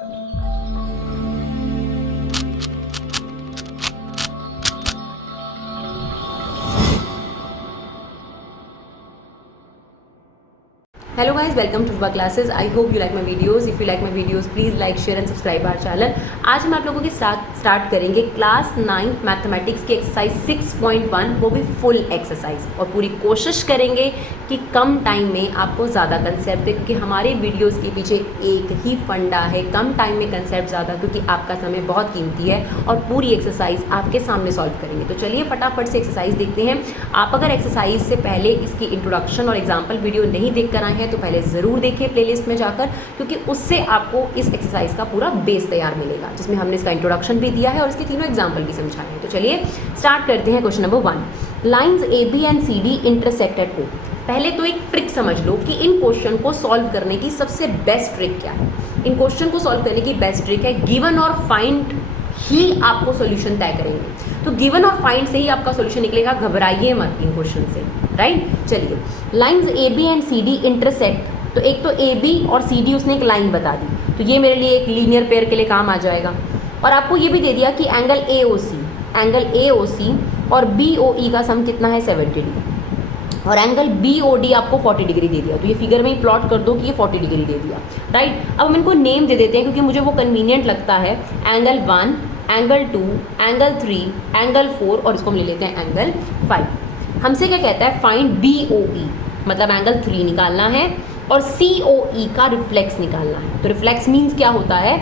Hello guys, welcome to Tuba classes. I hope you like my videos. If you like my videos, please like, share and subscribe our channel. आज हम आप लोगों के साथ start करेंगे class 9 mathematics की exercise 6.1, वो भी फुल एक्सरसाइज, और पूरी कोशिश करेंगे कि कम टाइम में आपको ज़्यादा कंसेप्ट दे, क्योंकि हमारे वीडियोस के पीछे एक ही फंडा है, कम टाइम में कंसेप्ट ज़्यादा, क्योंकि आपका समय बहुत कीमती है और पूरी एक्सरसाइज आपके सामने सॉल्व करेंगे। तो चलिए फटाफट से एक्सरसाइज देखते हैं। आप अगर एक्सरसाइज से पहले इसकी इंट्रोडक्शन और एग्जाम्पल वीडियो नहीं देख कर आए हैं तो पहले ज़रूर देखिए प्लेलिस्ट में जाकर, क्योंकि उससे आपको इस एक्सरसाइज का पूरा बेस तैयार मिलेगा, जिसमें हमने इसका इंट्रोडक्शन भी दिया है और इसके तीनों एग्जाम्पल भी समझाए हैं। तो चलिए स्टार्ट करते हैं। Question number 1, lines A B and C D intersect at O. पहले तो एक ट्रिक समझ लो कि इन क्वेश्चन को सॉल्व करने की सबसे बेस्ट ट्रिक क्या है। इन क्वेश्चन को सॉल्व करने की बेस्ट ट्रिक है गिवन और फाइंड ही आपको सॉल्यूशन तय करेंगे। तो गिवन और फाइंड से ही आपका सॉल्यूशन निकलेगा, घबराइए मत इन क्वेश्चन से, राइट। चलिए, lines A B and C D intersect, तो एक तो ए बी और सी डी उसने एक लाइन बता दी, तो ये मेरे लिए एक लीनियर पेयर के लिए काम आ जाएगा। और आपको ये भी दे दिया कि एंगल ए ओ सी और बी ओ ई का सम कितना है 70 डिग्री, और एंगल बी ओ डी आपको 40 डिग्री दे दिया। तो ये फिगर में ही प्लॉट कर दो कि ये 40 डिग्री दे दिया, राइट। अब हम इनको नेम दे देते हैं क्योंकि मुझे वो कन्वीनियंट लगता है। एंगल 1, एंगल 2, एंगल 3, एंगल 4, और इसको हम ले लेते हैं एंगल 5। हमसे क्या कहता है, फाइंड बी ओ ई, मतलब एंगल 3 निकालना है और सी ओ ई का रिफ्लेक्स निकालना है। तो रिफ्लेक्स मीन्स क्या होता है,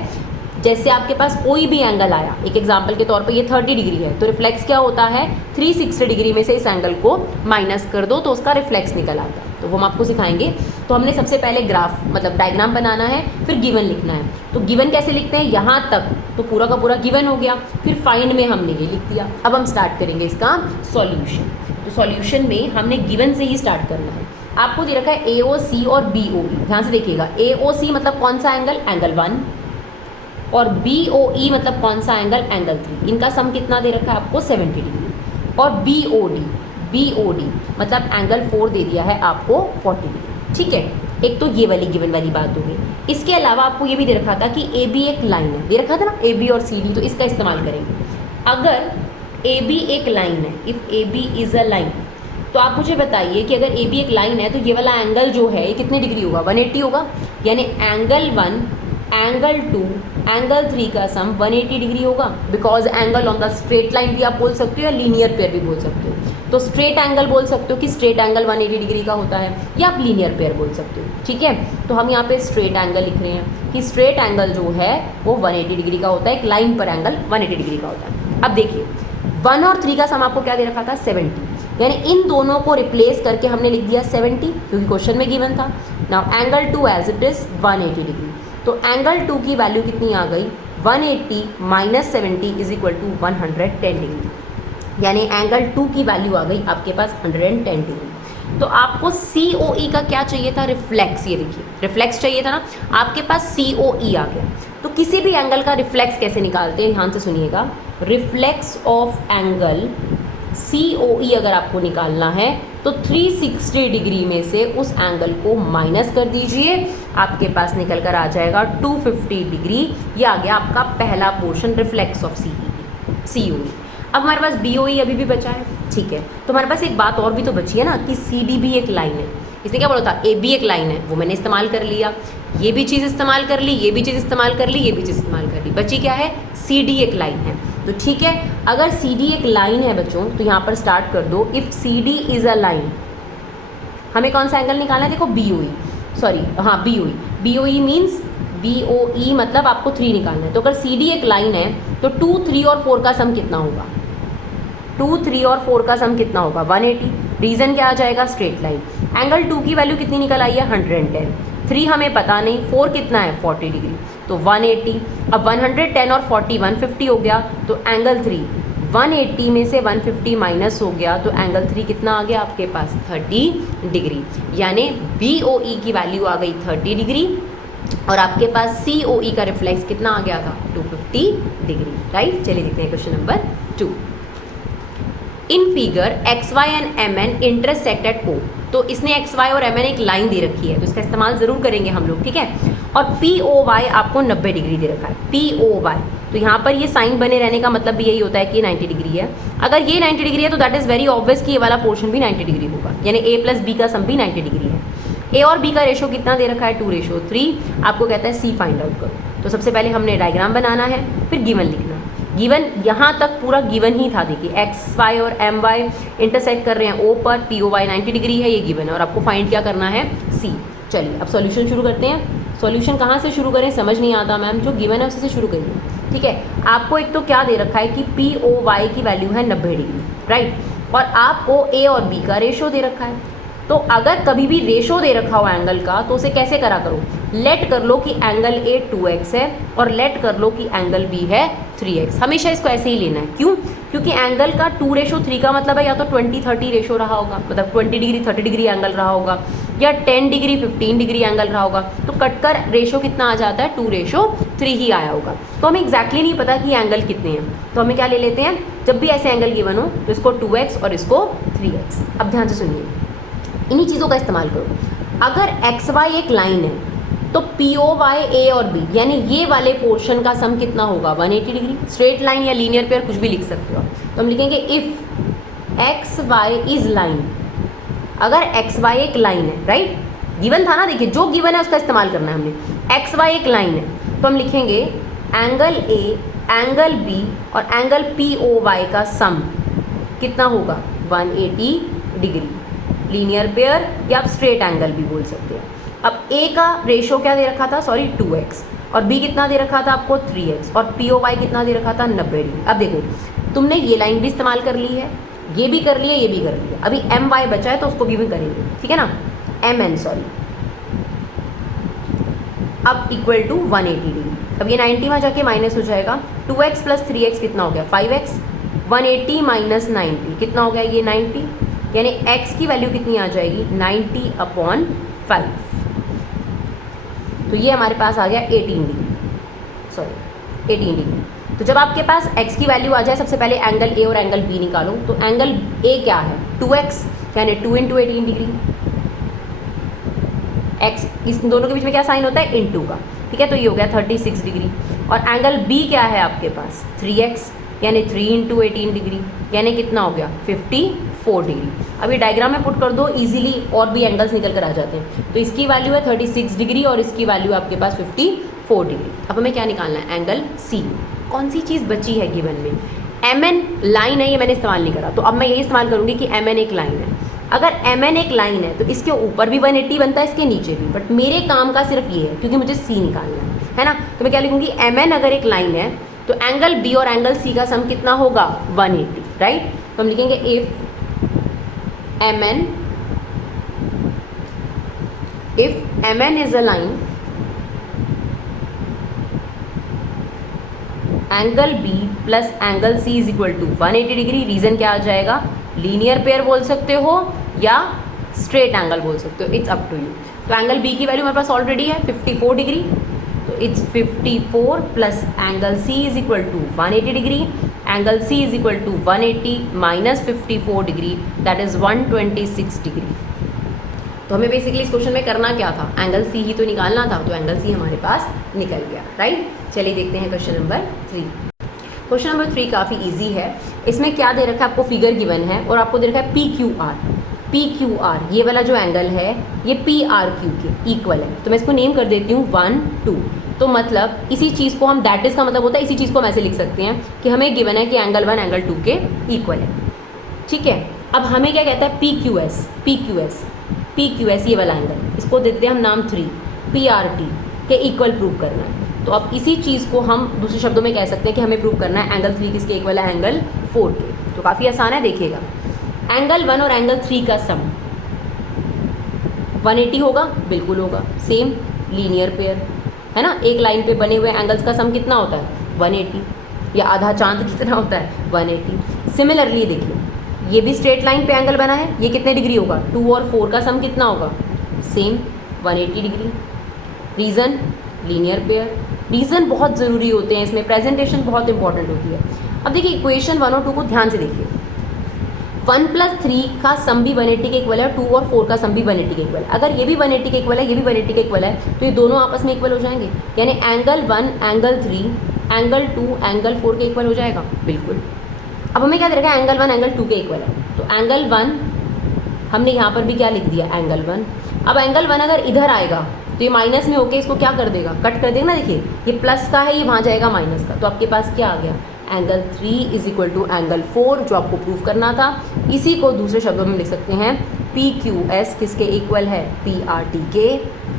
जैसे आपके पास कोई भी एंगल आया, एक एग्जांपल के तौर पे ये 30 डिग्री है, तो रिफ्लेक्स क्या होता है, 360 डिग्री में से इस एंगल को माइनस कर दो तो उसका रिफ्लेक्स निकल आता है। तो वो हम आपको सिखाएंगे। तो हमने सबसे पहले ग्राफ मतलब डायग्राम बनाना है, फिर गिवन लिखना है। तो गिवन कैसे लिखते हैं, यहाँ तक तो पूरा का पूरा गिवन हो गया, फिर फाइंड में हमने ये लिख दिया। अब हम स्टार्ट करेंगे इसका सॉल्यूशन। तो सॉल्यूशन में हमने गिवन से ही स्टार्ट करना है। आपको दे रखा है ए ओ सी और बी ओ ई, ध्यान से देखिएगा। ए ओ सी मतलब कौन सा एंगल, एंगल 1, और बी ओ ई मतलब कौन सा एंगल, एंगल 3। इनका सम कितना दे रखा है आपको 70 डिग्री। और बी ओ डी मतलब एंगल 4 दे दिया है आपको 40 डिग्री, ठीक है। एक तो ये वाली गिवन वाली बात हो गई। इसके अलावा आपको ये भी दे रखा था कि ए बी एक लाइन है, दे रखा था ना ए बी और सी डी, तो इसका इस्तेमाल करेंगे। अगर ए बी एक लाइन है, if A B is a line, तो आप मुझे बताइए कि अगर ए बी एक लाइन है तो ये वाला एंगल जो है ये कितने डिग्री होगा, 180 होगा। यानी एंगल 1, एंगल 2, एंगल 3 का सम 180 डिग्री होगा, because angle on the straight line भी आप बोल सकते हो या लीनियर पेयर भी बोल सकते हो। तो स्ट्रेट एंगल बोल सकते हो कि स्ट्रेट एंगल 180 डिग्री का होता है, या आप लीनियर पेयर बोल सकते हो, ठीक है। तो हम यहाँ पे स्ट्रेट एंगल लिख रहे हैं कि स्ट्रेट एंगल जो है वो 180 डिग्री का होता है, एक लाइन पर एंगल 180 डिग्री का होता है। अब देखिए 1 और 3 का सम आपको क्या दे रखा था 70, यानी इन दोनों को रिप्लेस करके हमने लिख दिया 70, क्योंकि क्वेश्चन में गिवन था। Now angle 2 as it is 180 degree, तो एंगल 2 की वैल्यू कितनी आ गई, 180 minus 70 is equal to 110 degree, यानी एंगल 2 की वैल्यू आ गई आपके पास 110 डिग्री। तो आपको सी ओ ई का क्या चाहिए था, रिफ्लेक्स। ये देखिए रिफ्लेक्स चाहिए था ना, आपके पास सी ओ ई आ गया। तो किसी भी एंगल का रिफ्लेक्स कैसे निकालते हैं, ध्यान से सुनिएगा। रिफ्लेक्स ऑफ एंगल सी ओ ई अगर आपको निकालना है तो 360 डिग्री में से उस एंगल को माइनस कर दीजिए, आपके पास निकल कर आ जाएगा 250 डिग्री। ये आ गया आपका पहला पोर्शन, रिफ्लेक्स ऑफ सी ओ ई। अब हमारे पास बी ओ ई अभी भी बचा है, ठीक है। तो हमारे पास एक बात और भी तो बची है ना कि सी डी भी एक लाइन है। इसने क्या बोला था, ए बी एक लाइन है, वो मैंने इस्तेमाल कर लिया, ये भी चीज़ इस्तेमाल कर ली, ये भी चीज़ इस्तेमाल कर ली, ये भी चीज़ इस्तेमाल कर ली। बची क्या है, सी डी एक लाइन है। तो ठीक है, अगर सी डी एक लाइन है बच्चों, तो यहाँ पर स्टार्ट कर दो, if C D is a line. हमें कौन सा एंगल निकालना है, देखो बी ओ ई, सॉरी हाँ B O E means B O E मतलब आपको 3 निकालना है। तो अगर सी डी एक लाइन है तो 2, 3 और 4 का सम कितना होगा, 2, 3 और 4 का सम कितना होगा 180। रीज़न क्या आ जाएगा, स्ट्रेट लाइन। एंगल 2 की वैल्यू कितनी निकल आई है 110, 3 हमें पता नहीं, 4 कितना है 40 डिग्री, तो 180। अब 110 और 40 150 हो गया, तो एंगल 3 180 में से 150 माइनस हो गया, तो एंगल 3 कितना आ गया आपके पास 30 डिग्री। यानी बी ओ ई की वैल्यू आ गई 30 डिग्री, और आपके पास सी ओ ई का रिफ्लेक्स कितना आ गया था 250 डिग्री, राइट। चलिए देखते हैं question number 2। In figure X Y and M N intersect at O. तो इसने एक्स वाई और एम एन एक लाइन दे रखी है, तो इसका इस्तेमाल ज़रूर करेंगे हम लोग, ठीक है। और POY आपको 90 डिग्री दे रखा है, POY। तो यहाँ पर ये साइन बने रहने का मतलब भी यही होता है कि 90 डिग्री है। अगर ये 90 डिग्री है तो दैट इज़ वेरी ऑब्वियस कि ये वाला पोर्शन भी 90 डिग्री होगा, यानी A + B का सम भी 90 डिग्री है। A और B का रेशो कितना दे रखा है, 2:3। आपको कहता है C फाइंड आउट करो। तो सबसे पहले हमने डायग्राम बनाना है, फिर गिवन लिखना है। गिवन यहाँ तक पूरा गिवन ही था, देखिए एक्स वाई और एम वाई इंटरसेक्ट कर रहे हैं O पर, POY 90 डिग्री है, ये गिवन है और आपको फाइंड क्या करना है, C। चलिए अब सॉल्यूशन शुरू करते हैं। सॉल्यूशन कहाँ से शुरू करें समझ नहीं आता मैम, जो गिवन है उसी से शुरू करिए, ठीक है। आपको एक तो क्या दे रखा है कि POY की वैल्यू है 90 डिग्री, राइट, और आपको A और B का रेशो दे रखा है। तो अगर कभी भी रेशो दे रखा हो एंगल का तो उसे कैसे करा करो, लेट कर लो कि एंगल A 2x है और लेट कर लो कि एंगल B है 3x। हमेशा इसको ऐसे ही लेना है, क्यों, क्योंकि एंगल का 2:3 का मतलब है या तो 20-30 रेशो रहा होगा, मतलब 20 डिग्री 30 डिग्री एंगल रहा होगा, या 10 डिग्री 15 डिग्री एंगल रहा होगा। तो कटकर रेशो कितना आ जाता है, 2:3 ही आया होगा। तो हमें एग्जैक्टली नहीं पता कि एंगल कितने हैं, तो हमें क्या ले लेते हैं, जब भी ऐसे एंगल गिवन हो तो इसको 2x और इसको 3x। अब ध्यान से सुनिए, इन्हीं चीज़ों का इस्तेमाल करो। अगर XY एक लाइन है तो POY A और B यानी ये वाले पोर्शन का सम कितना होगा, 180 डिग्री। स्ट्रेट लाइन या लीनियर पेयर कुछ भी लिख सकते हो। तो हम लिखेंगे इफ़ XY इज लाइन, अगर XY एक लाइन है, राइट, गिवन था ना, देखिए जो गिवन है उसका इस्तेमाल करना है हमने। XY एक लाइन है तो हम लिखेंगे एंगल A, एंगल B और एंगल POY का सम कितना होगा, 180 डिग्री। लीनियर पेयर या आप स्ट्रेट एंगल भी बोल सकते हैं। अब A का रेशो क्या दे रखा था, सॉरी 2x, और B कितना दे रखा था आपको 3x, और POY कितना दे रखा था 90 डिग्री। अब देखो तुमने ये लाइन भी इस्तेमाल कर ली है, ये भी कर लिया, ये भी कर लिया, अभी MY बचा है तो उसको भी करेंगे, ठीक है ना, MN सॉरी। अब इक्वल टू 180 डिग्री। अब ये 90 में जाके माइनस हो जाएगा, 2x + 3x कितना हो गया 5x, 180 - 90 कितना हो गया ये 90, यानी x की वैल्यू कितनी आ जाएगी 90/5। तो ये हमारे पास आ गया 18 डिग्री, सॉरी 18 डिग्री। तो जब आपके पास x की वैल्यू आ जाए, सबसे पहले एंगल A और एंगल B निकालो। तो एंगल A क्या है 2x, यानी 2 × 18 डिग्री। x इस दोनों के बीच में क्या साइन होता है, इनटू का, ठीक है। तो ये हो गया 36 डिग्री। और एंगल B क्या है आपके पास 3x, यानी 3 × 18 डिग्री, यानी कितना हो गया 54 डिग्री। अभी डायग्राम में पुट कर दो, इजीली और भी एंगल्स निकल कर आ जाते हैं। तो इसकी वैल्यू है 36 डिग्री और इसकी वैल्यू आपके पास 54 डिग्री। अब हमें क्या निकालना है, एंगल C। कौन सी चीज़ बची है गिवन में, MN लाइन है, ये मैंने इस्तेमाल नहीं करा, तो अब मैं यही इस्तेमाल करूँगी कि MN एक लाइन है। अगर MN एक लाइन है तो इसके ऊपर भी 180 बनता है, इसके नीचे भी, बट मेरे काम का सिर्फ ये है क्योंकि मुझे C निकालना है ना। तो मैं क्या लिखूँगी, MN अगर एक लाइन है तो एंगल B और एंगल C का सम कितना होगा 180, राइट। तो हम लिखेंगे if MN is a line, angle B plus angle C is equal to 180 degree. Reason क्या आ जाएगा, लीनियर पेयर बोल सकते हो या स्ट्रेट एंगल बोल सकते हो, इट्स अप टू यू। तो एंगल B की वैल्यू हमारे पास ऑलरेडी है 54 डिग्री, तो it's 54 plus angle C is equal to 180 degree. Angle C is equal to 180 minus 54 degree, that is 126 degree. तो हमें बेसिकली इस क्वेश्चन में करना क्या था, एंगल C ही तो निकालना था, तो एंगल C हमारे पास निकल गया, राइट। चलिए देखते हैं क्वेश्चन नंबर 3। क्वेश्चन नंबर 3 काफ़ी इजी है। इसमें क्या दे रखा है, आपको फिगर गिवन है और आपको दे रखा है PQR, ये वाला जो एंगल है ये PRQ के इक्वल है। तो मैं इसको नेम कर देती हूँ 1, 2। तो मतलब इसी चीज़ को हम, दैट इज का मतलब होता है इसी चीज़ को हम ऐसे लिख सकते हैं कि हमें गिवन है कि एंगल 1 एंगल 2 के इक्वल है, ठीक है। अब हमें क्या कहता है PQS ये वाला एंगल, इसको देते हैं हम नाम 3, PRT के इक्वल प्रूव करना है। तो अब इसी चीज़ को हम दूसरे शब्दों में कह सकते हैं कि हमें प्रूव करना है एंगल 3 किसके इक्वल है, एंगल 4 के। तो काफ़ी आसान है, देखिएगा एंगल 1 और एंगल 3 का सम 180 होगा, बिल्कुल होगा, सेम लीनियर पेयर है ना। एक लाइन पे बने हुए एंगल्स का सम कितना होता है 180, या आधा चांद कितना होता है 180। सिमिलरली देखिए ये भी स्ट्रेट लाइन पे एंगल बना है, ये कितने डिग्री होगा 2 और 4 का सम कितना होगा same 180 degree. Reason linear pair. Reason बहुत ज़रूरी होते हैं इसमें, प्रेजेंटेशन बहुत इंपॉर्टेंट होती है। अब देखिए इक्वेशन 1 और 2 को ध्यान से देखिए। 1 + 3 का सम भी 180 के इक्वल है, 2 और 4 का सम भी 180 के इक्वल है। अगर ये भी 180 के इक्वल है, ये भी 180 के इक्वल है, तो ये दोनों आपस में इक्वल हो जाएंगे, यानी एंगल 1 एंगल 3 एंगल 2 एंगल 4 के इक्वल हो जाएगा। बिल्कुल। अब हमें क्या दे रखा है, एंगल 1 एंगल 2 के इक्वल है, तो एंगल 1 हमने यहाँ पर भी क्या लिख दिया, एंगल 1। अब एंगल 1 अगर इधर आएगा तो ये माइनस में होके इसको क्या कर देगा, कट कर देगा ना। देखिए ये प्लस का है, ये वहाँ जाएगा माइनस का, तो आपके पास क्या आ गया, एंगल 3 = एंगल 4, जो आपको प्रूव करना था। इसी को दूसरे शब्दों में लिख सकते हैं PQS किसके इक्वल है, PRT के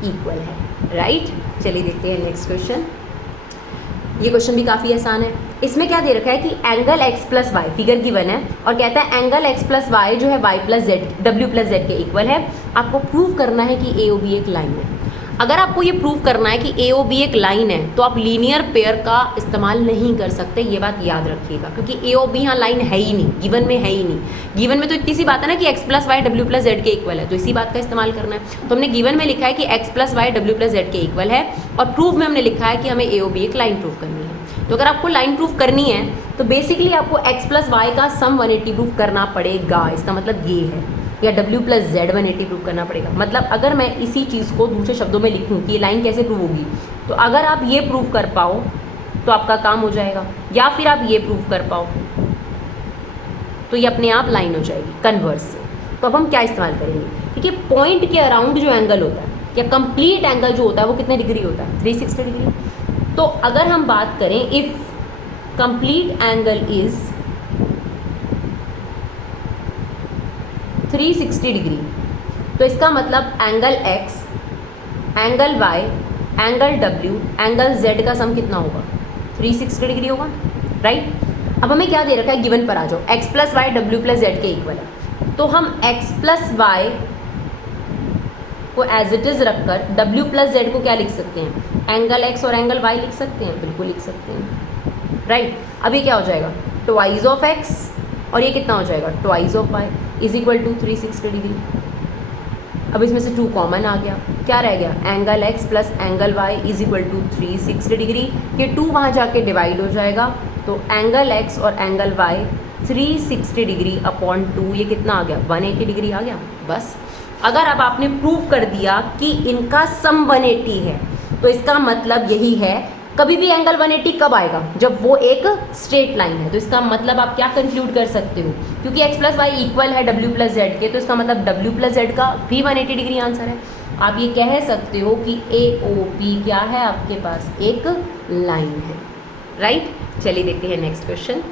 इक्वल है, राइट। चलिए देखते हैं नेक्स्ट क्वेश्चन। ये क्वेश्चन भी काफ़ी आसान है। इसमें क्या दे रखा है कि angle x + y figure given है और कहता है एंगल x + y जो है y + z w + z के इक्वल है। आपको प्रूव करना है कि AOB एक लाइन है। अगर आपको ये प्रूव करना है कि AOB एक लाइन है तो आप लीनियर पेयर का इस्तेमाल नहीं कर सकते, ये बात याद रखिएगा, क्योंकि AOB यहाँ लाइन है ही नहीं, गिवन में है ही नहीं। गिवन में तो इतनी सी बात है ना कि x + y w + z के इक्वल है, तो इसी बात का इस्तेमाल करना है। तो हमने गिवन में लिखा है कि x + y w + z के इक्वल है, और प्रूफ में हमने लिखा है कि हमें AOB एक लाइन प्रूव करनी है। तो अगर आपको लाइन प्रूफ करनी है तो बेसिकली आपको x + y का सम 180 प्रूफ करना पड़ेगा। इसका मतलब ये है, या w + z 180 प्रूव करना पड़ेगा। मतलब अगर मैं इसी चीज़ को दूसरे शब्दों में लिखूं कि ये लाइन कैसे प्रूव होगी, तो अगर आप ये प्रूव कर पाओ तो आपका काम हो जाएगा, या फिर आप ये प्रूव कर पाओ तो ये अपने आप लाइन हो जाएगी कन्वर्स से। तो अब हम क्या इस्तेमाल करेंगे, ठीक है, पॉइंट के अराउंड जो एंगल होता है या कंप्लीट एंगल जो होता है वो कितने डिग्री होता है, 360 डिग्री। तो अगर हम बात करें if complete angle is 360 degree, तो इसका मतलब angle x, angle y, angle w, angle z का सम कितना होगा, 360 डिग्री होगा, राइट। अब हमें क्या दे रखा है, गिवन पर आ जाओ, x + y w + z के इक्वल है, तो हम x + y को एज इट इज़ रखकर w + z को क्या लिख सकते हैं, एंगल x और एंगल y लिख सकते हैं, बिल्कुल लिख सकते हैं, राइट। अब ये क्या हो जाएगा, ट्वाइस ऑफ x, और ये कितना हो जाएगा, ट्वाइस ऑफ y = 360 डिग्री। अब इसमें से 2 कॉमन आ गया, क्या रह गया, angle x + angle y = 360 degree. ये 2 वहाँ जाके डिवाइड हो जाएगा, तो एंगल x और एंगल y 360 डिग्री अपॉन 2, ये कितना आ गया, 180 डिग्री आ गया। बस अगर अब आपने प्रूव कर दिया कि इनका सम 180 है, तो इसका मतलब यही है, कभी भी एंगल 180 कब आएगा, जब वो एक स्ट्रेट लाइन है। तो इसका मतलब आप क्या कंक्लूड कर सकते हो, क्योंकि x + y इक्वल है w + z के, तो इसका मतलब w + z का भी 180 डिग्री आंसर है। आप ये कह सकते हो कि AOB क्या है, आपके पास एक लाइन है, राइट। चलिए देखते हैं नेक्स्ट क्वेश्चन।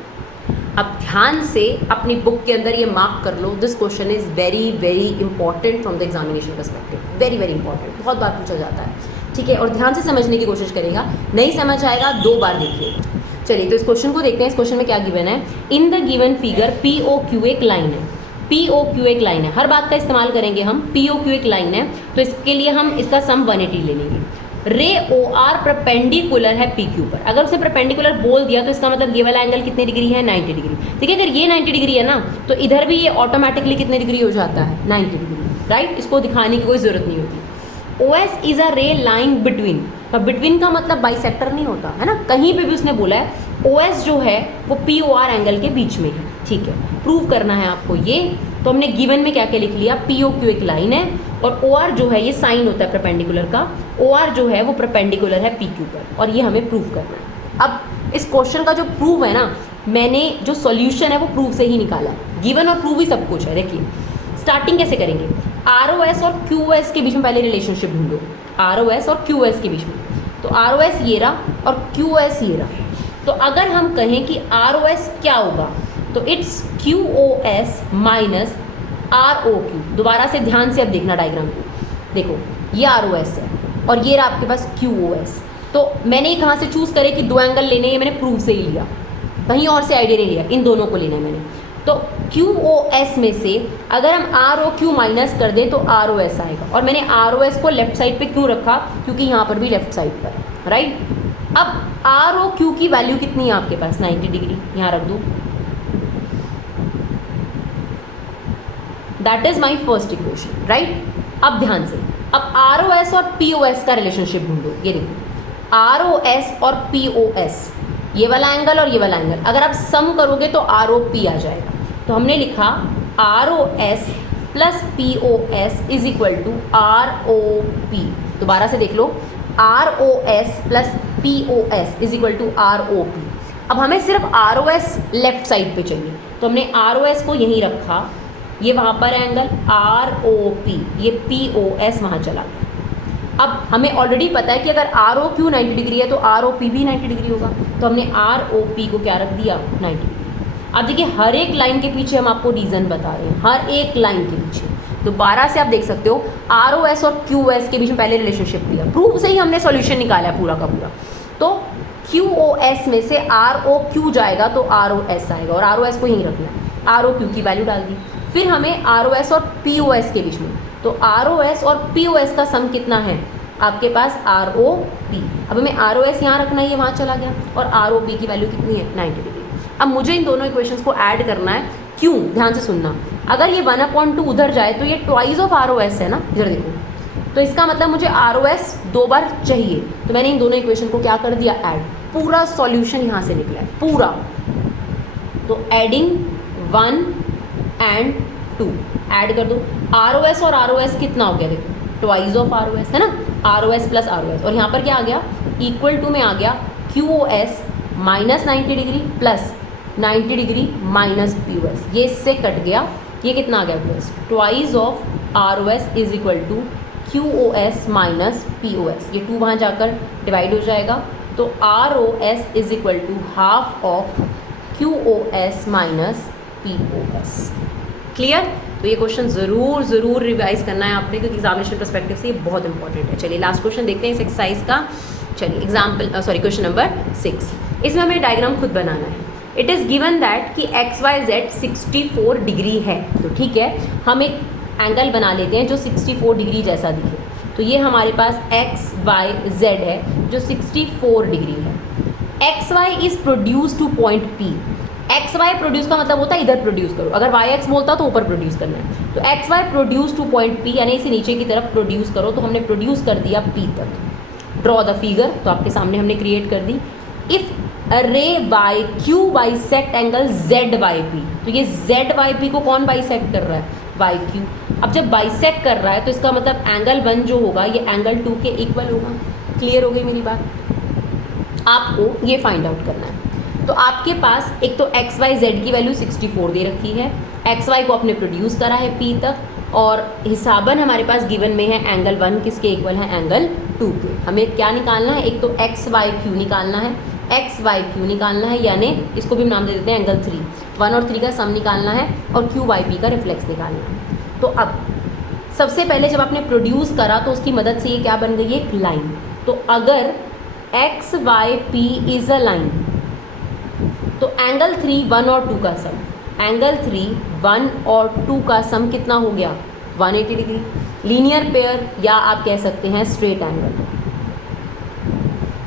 अब ध्यान से अपनी बुक के अंदर ये मार्क कर लो, this question is very very important from the examination perspective, very very important, बहुत बार पूछा जाता है, ठीक है। और ध्यान से समझने की कोशिश करेगा, नहीं समझ आएगा 2 बार देखिए। चलिए तो इस क्वेश्चन को देखते हैं। इस क्वेश्चन में क्या गिवन है, in the given figure POQ एक लाइन है, POQ एक लाइन है, हर बात का इस्तेमाल करेंगे हम, POQ एक लाइन है, तो इसके लिए हम इसका सम 180 ले लेंगे। रे OR परपेंडिकुलर है PQ पर, अगर उसे परपेंडिकुलर बोल दिया तो इसका मतलब ये वाला एंगल कितने डिग्री है, 90 डिग्री, ठीक है। अगर ये 90 डिग्री है ना, तो इधर भी ये ऑटोमेटिकली कितने डिग्री हो जाता है, 90 डिग्री, राइट। इसको दिखाने की कोई ज़रूरत नहीं होती। OS इज़ अ रे लाइन बिटवीन, तो बिटवीन का मतलब बाइसेक्टर नहीं होता है ना, कहीं पे भी उसने बोला है OS जो है वो POR एंगल के बीच में है, ठीक है। प्रूव करना है आपको ये, तो हमने गिवन में क्या क्या लिख लिया, POQ एक लाइन है और OR जो है ये साइन होता है परपेंडिकुलर का, OR जो है वो परपेंडिकुलर है PQ पर, और ये हमें प्रूव करना है। अब इस क्वेश्चन का जो प्रूव है ना, मैंने जो सॉल्यूशन है वो प्रूव से ही निकाला है, गिवन और प्रूव ही सब कुछ है। देखिए स्टार्टिंग कैसे करेंगे, ROS और QS के बीच में पहले रिलेशनशिप ढूंढो, ROS और QS के बीच में, तो ROS ये रहा और QS ये रहा। तो अगर हम कहें कि ROS क्या होगा, तो इट्स QOS माइनस ROQ। दोबारा से ध्यान से अब देखना डायग्राम को, देखो ये ROS है और ये रहा आपके पास QOS। तो मैंने कहाँ से चूज़ करे कि 2 एंगल लेने हैं, मैंने प्रूफ से ही लिया, कहीं और से आइडिया नहीं लिया, इन दोनों को लेना है मैंने। तो QOS में से अगर हम ROQ माइनस कर दें तो ROS आएगा, और मैंने ROS को लेफ्ट साइड पे क्यों रखा, क्योंकि यहाँ पर भी लेफ्ट साइड पर है, राइट। अब ROQ की वैल्यू कितनी है आपके पास, 90 डिग्री, यहाँ रख दो, that is my first equation, right. अब ध्यान से, अब ROS और POS का रिलेशनशिप ढूंढो। ये देखो ROS और POS, ये वाला एंगल और ये वाला एंगल, अगर आप सम करोगे तो ROP आ जाएगा। तो हमने लिखा ROS plus POS is equal to ROP। दोबारा से देख लो, ROS plus POS is equal to ROP। अब हमें सिर्फ ROS लेफ्ट साइड पे चाहिए, तो हमने ROS को यहीं रखा, ये वहाँ पर एंगल ROP, ये POS वहाँ चला गया। अब हमें ऑलरेडी पता है कि अगर ROQ 90 डिग्री है तो ROP भी 90 डिग्री होगा, तो हमने ROP को क्या रख दिया, 90 डिग्री। अब देखिए हर एक लाइन के पीछे हम आपको रीज़न बता रहे हैं, हर एक लाइन के पीछे। दोबारा से आप देख सकते हो ROS और QS के बीच में पहले रिलेशनशिप दिया, प्रूफ से ही हमने सॉल्यूशन निकाला है पूरा का पूरा। तो QOS में से ROQ जाएगा तो ROS आएगा, और ROS को यहीं रखना है, ROQ की वैल्यू डाल दी। फिर हमें ROS और POS के बीच में, तो ROS और POS का सम कितना है आपके पास, ROP। अब हमें ROS यहाँ रखना है, ये वहाँ चला गया, और ROP की वैल्यू कितनी है, 90 डिग्री। अब मुझे इन दोनों इक्वेशंस को ऐड करना है, क्यों, ध्यान से सुनना। अगर ये 1/2 उधर जाए तो ये ट्वाइस ऑफ ROS है ना, इधर देखो, तो इसका मतलब मुझे ROS 2 बार चाहिए, तो मैंने इन दोनों इक्वेशन को क्या कर दिया, ऐड। पूरा सॉल्यूशन यहाँ से निकला है पूरा। तो एडिंग 1 and 2 ऐड कर दो, ROS और ROS कितना हो गया, देखो ट्वाइस ऑफ ROS है ना, ROS प्लस ROS, और यहाँ पर क्या आ गया, इक्वल टू में आ गया QOS minus 90 degree plus 90 degree minus POS, ये इससे कट गया, ये कितना आ गया plus, twice of ROS is equal to QOS minus POS, ये 2 वहाँ जाकर डिवाइड हो जाएगा, तो ROS is equal to half of QOS minus POS। Clear. तो ये क्वेश्चन ज़रूर रिवाइज करना है आपने, क्योंकि एग्जामिनेशन पर्सपेक्टिव से ये बहुत इंपॉर्टेंट है। चलिए लास्ट क्वेश्चन देखते हैं इस एक्सरसाइज का। चलिए क्वेश्चन नंबर 6, इसमें हमें डायग्राम खुद बनाना है। इट इज़ गिवन दैट कि XYZ 64 डिग्री है, तो ठीक है, हम एक एंगल बना लेते हैं जो 64 डिग्री जैसा दिखे। तो ये हमारे पास XYZ है जो 64 डिग्री है। XY is produce two point P। XY produce का मतलब होता है इधर प्रोड्यूस करो, अगर YX बोलता तो ऊपर प्रोड्यूस करना है। तो XY produce two point P, यानी इसे नीचे की तरफ प्रोड्यूस करो, तो हमने प्रोड्यूस कर दिया P तक। ड्रॉ द फिगर, तो आपके सामने हमने क्रिएट कर दी। इफ़ रे by Q bisect angle Z by P, तो ये Z बाई P को कौन बाइसेक्ट कर रहा है, बाई Q। अब जब बाइसेक्ट कर रहा है तो इसका मतलब एंगल 1 जो होगा ये एंगल 2 के इक्वल होगा। क्लियर हो गई मेरी बात। आपको ये फाइंड आउट करना है। तो आपके पास एक तो XYZ की वैल्यू 64 दे रखी है, XY को आपने प्रोड्यूस करा है P तक, और हिसाबन हमारे पास गिवन में है एंगल 1 किसके इक्वल है, एंगल 2 के। हमें क्या निकालना है, एक तो XYQ निकालना है, XYQ निकालना है, यानी इसको भी नाम दे देते हैं एंगल 3। 1 और 3 का सम निकालना है, और QYP का रिफ्लेक्स निकालना है। तो अब सबसे पहले जब आपने प्रोड्यूस करा तो उसकी मदद से ये क्या बन गई, एक लाइन। तो अगर XYP इज़ अ लाइन, तो एंगल 3 1 और 2 का सम, एंगल 3 1 और 2 का सम कितना हो गया, 180 डिग्री। लीनियर पेयर, या आप कह सकते हैं स्ट्रेट एंगल।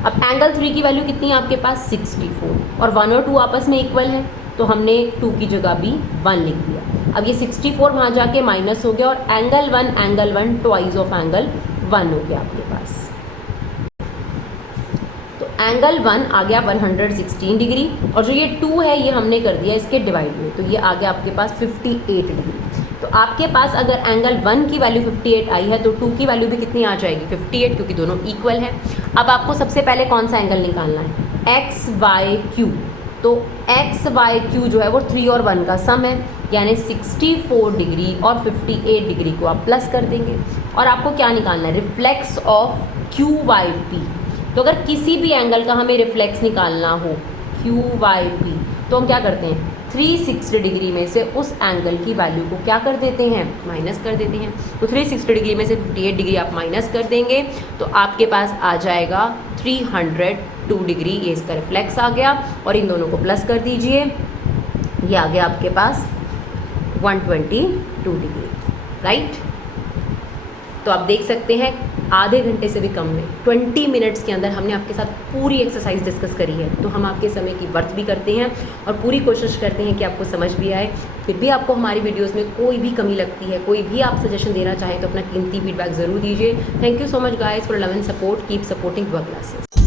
अब एंगल 3 की वैल्यू कितनी है आपके पास, 64, और 1 और 2 आपस में इक्वल है, तो हमने 2 की जगह भी 1 लिख दिया। अब ये 64 वहाँ जाके माइनस हो गया, और एंगल 1 ट्वाइस ऑफ एंगल 1 हो गया आपके पास। एंगल 1 आ गया 116 डिग्री, और जो ये 2 है ये हमने कर दिया इसके डिवाइड में, तो ये आ गया आपके पास 58 डिग्री। तो आपके पास अगर एंगल 1 की वैल्यू 58 आई है तो 2 की वैल्यू भी कितनी आ जाएगी, 58, क्योंकि दोनों इक्वल है। अब आपको सबसे पहले कौन सा एंगल निकालना है, XYQ। तो XYQ जो है वो 3 और 1 का सम है, यानी 64 डिग्री और 58 डिग्री को आप प्लस कर देंगे। और आपको क्या निकालना है, रिफ्लेक्स ऑफ QYP। तो अगर किसी भी एंगल का हमें रिफ्लेक्स निकालना हो QYP, तो हम क्या करते हैं, 360 डिग्री में से उस एंगल की वैल्यू को क्या कर देते हैं, माइनस कर देते हैं। तो 360 डिग्री में से 58 डिग्री आप माइनस कर देंगे, तो आपके पास आ जाएगा 302 डिग्री, ये इसका रिफ्लेक्स आ गया। और इन दोनों को प्लस कर दीजिए, ये आ गया आपके पास 122 डिग्री, राइट। तो आप देख सकते हैं आधे घंटे से भी कम में 20 मिनट्स के अंदर हमने आपके साथ पूरी एक्सरसाइज डिस्कस करी है। तो हम आपके समय की वर्थ भी करते हैं और पूरी कोशिश करते हैं कि आपको समझ भी आए। फिर भी आपको हमारी वीडियोस में कोई भी कमी लगती है, कोई भी आप सजेशन देना चाहें तो अपना कीमती फीडबैक ज़रूर दीजिए। Thank you so much guys for love and support, keep supporting your classes.